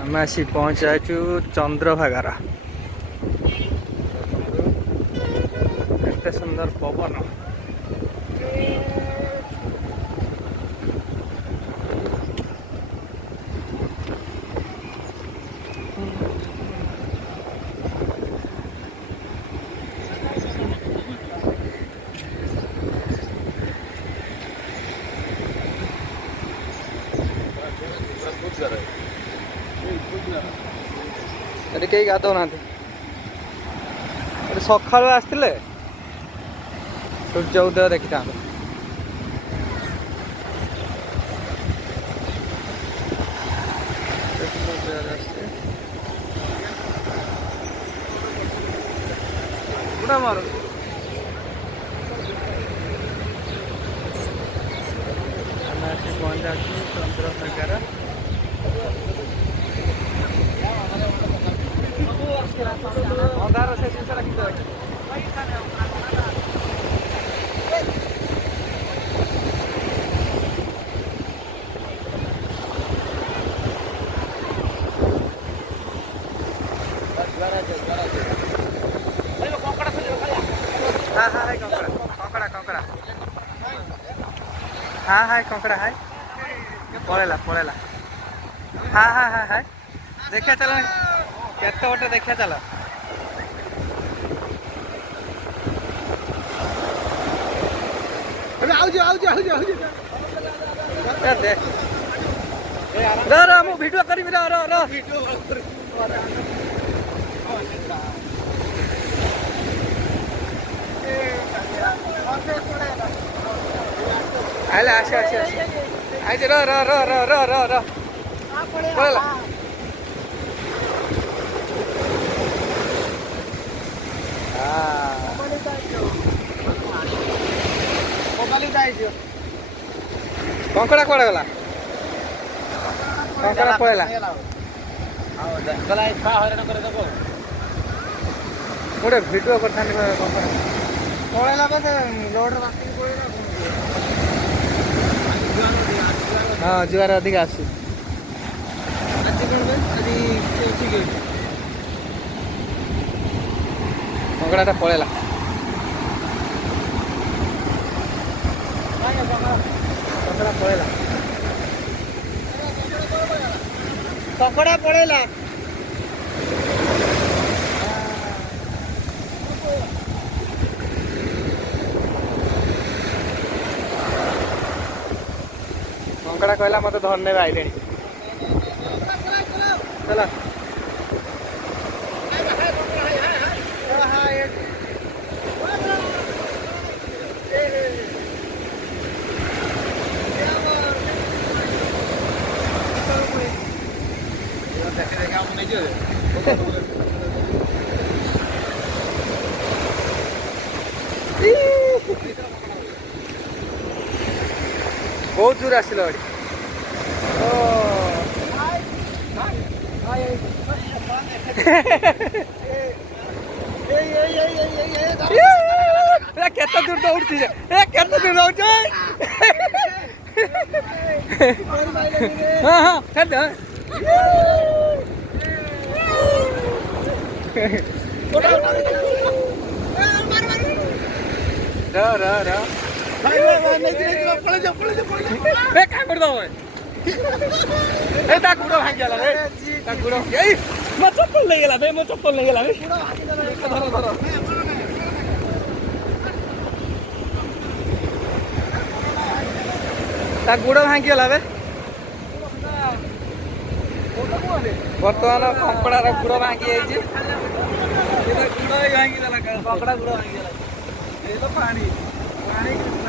आम आसी पहुँचाचु चंद्रभागार एते सुंदर पवन अरे कई गाधो ना सका आसते सूर्य उदय देखी था मारो पहुंचा चंद्रभागार अंधार से जिन रखी हाँ हाँ कंकड़ा है पड़ेला पड़ेला हाँ हाँ हाँ हाँ देखिए चलो केते बटे देखिए चलो मु वीडियो करी आइला आसे आसे आइज र र र र र र र पळेला कंकड़ा कुआडे गला कंकड़ा पळेला गोटे वीडियो करता कंकड़ा पळेला बस रोड बाकी पळेला हाँ जुआर अधिक आसु कंकड़ा पळेला कंकड़ा पळेला कंकड़ा पळेला कंकड़ा कहला मत धरने आइले चला बहुत दूर आसिल केते दूर दौड़ी केते दूर दौड़ हाँ हाँ छाड़ गुड़ भांगी गुड़ मो चप्पल नहीं गला मो चप्पल नहीं गला गुड़ भांगी गला बर्तमान कंकड़ार गुड़ भांगी कंकड़ा गुड़ भांगी पानी